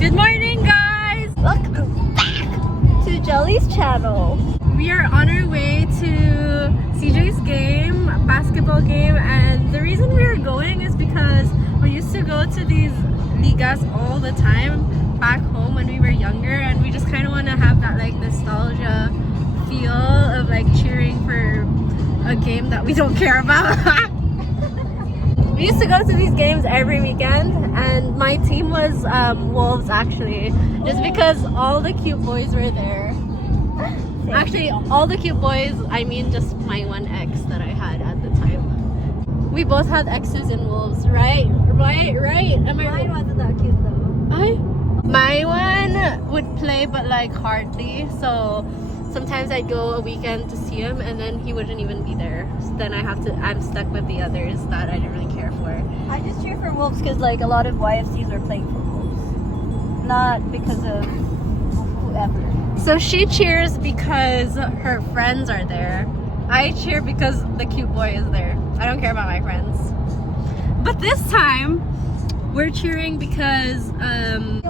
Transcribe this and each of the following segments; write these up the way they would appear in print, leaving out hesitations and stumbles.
Good morning, guys! Welcome back to Jelly's channel. We are on our way to CJ's game, basketball game, and the reason we are going is because we used to go to these ligas all the time back home when we were younger, and we just kind of want to have that like nostalgia feel of like cheering for a game that we don't care about. We used to go to these games every weekend, and my team was Wolves actually, just because all the cute boys were there. Actually, all the cute boys, I mean just my one ex that I had at the time. We both had exes in Wolves, right? Am I right? Mine wasn't that cute though. My one would play, but like hardly, so sometimes I'd go a weekend to see him and then he wouldn't even be there. So then I'm stuck with the others that I didn't really care for. I just cheer for Wolves because like a lot of YFCs are playing for Wolves, not because of whoever. So she cheers because her friends are there. I cheer because the cute boy is there. I don't care about my friends. But this time, we're cheering because Yung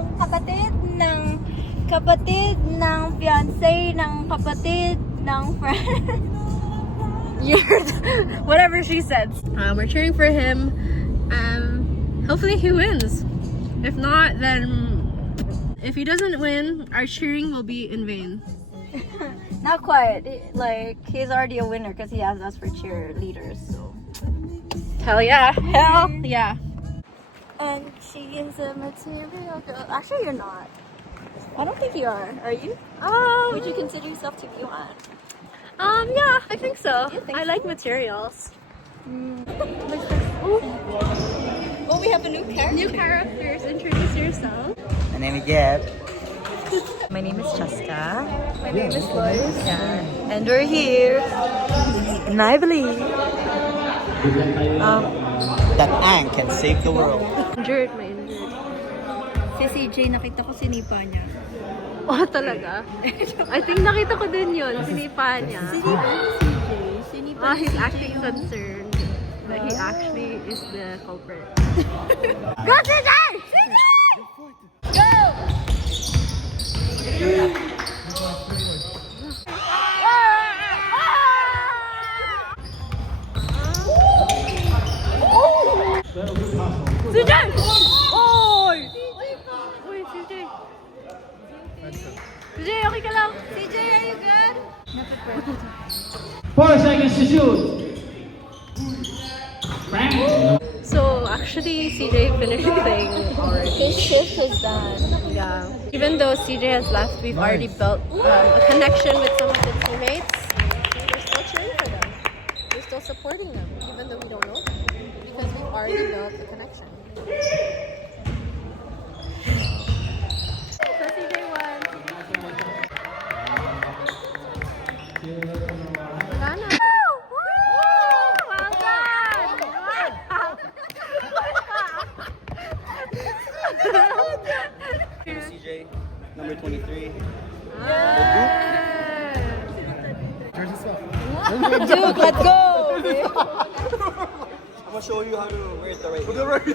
kapatid ng fiancé ng kapatid ng friend. whatever she said. We're cheering for him. Hopefully he wins. If not, then if he doesn't win, our cheering will be in vain. Not quite. Like he's already a winner because he has us for cheerleaders. So. Hell yeah. Hell yeah. And she is a material girl. Actually, you're not. I don't think you are. Are you? Would you consider yourself to be one? Yeah, I think so. You think I so? like materials. Oh, we have a new character. New characters, introduce yourself. My name is Gab. My name is Cheska. My name is Lois. And we're here. And I believe That Ang can save the world. Injured, may injured. Si CJ, nakita ko sinipa niya. Oh, talaga? I think nakita ko din yun, sinipa niya. Sinipa He's actually concerned, but he actually is the culprit. Go, CJ! CJ! Go! CJ! Oy! Uy, CJ! CJ, okay ka lang? CJ, are you good? 4 seconds to shoot. So, actually, CJ finished playing already. His shift is done. Yeah. Even though CJ has left, we've already built a connection with some of the teammates. We're still cheering for them. We're still supporting them, even though we don't know them. Because we've already built a connection. So CJ won. Wala na. Well done! CJ, number 23. Dude, let's go! I'm gonna show you how to wear it the right way.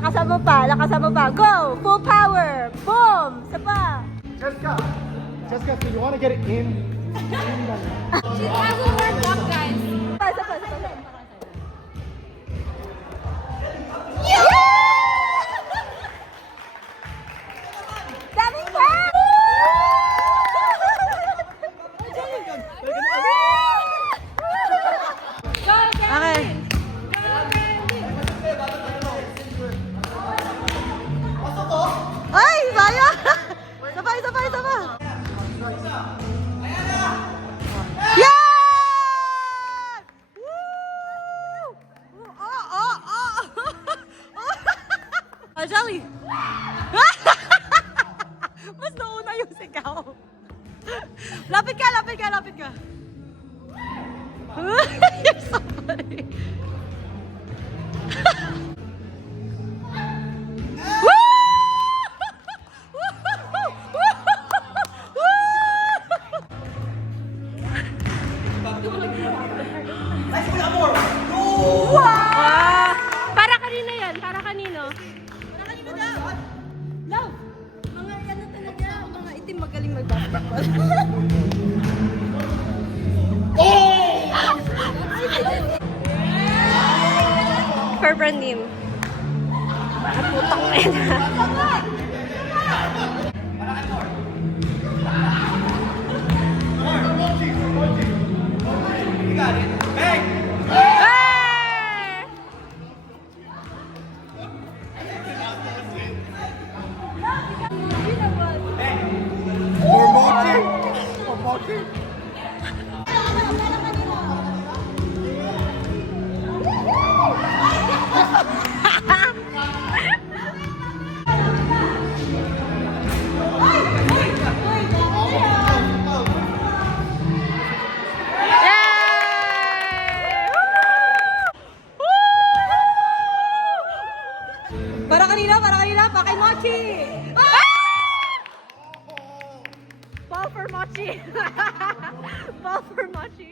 Lakasan mo pa. Go! Full power! Boom! Sapa! Jessica, so you want to get it in? She hasn't warmed up, guys. Sapa. Yeah! Daming fans! Okay. Ay, sayang! Isa pa! Yeah! Woo! Jelly! Mas nauna yung sigaw. Lapit ka, lapit ka, lapit ka. You're so funny. Para kanino yan? Para kanino? Para kanino daw? Love! Mga ano talaga, mga itim magaling mag-basketball. For Brandine. Putang ina. Hey! Para kay Mochi! Ball for Mochi! Ball for Mochi!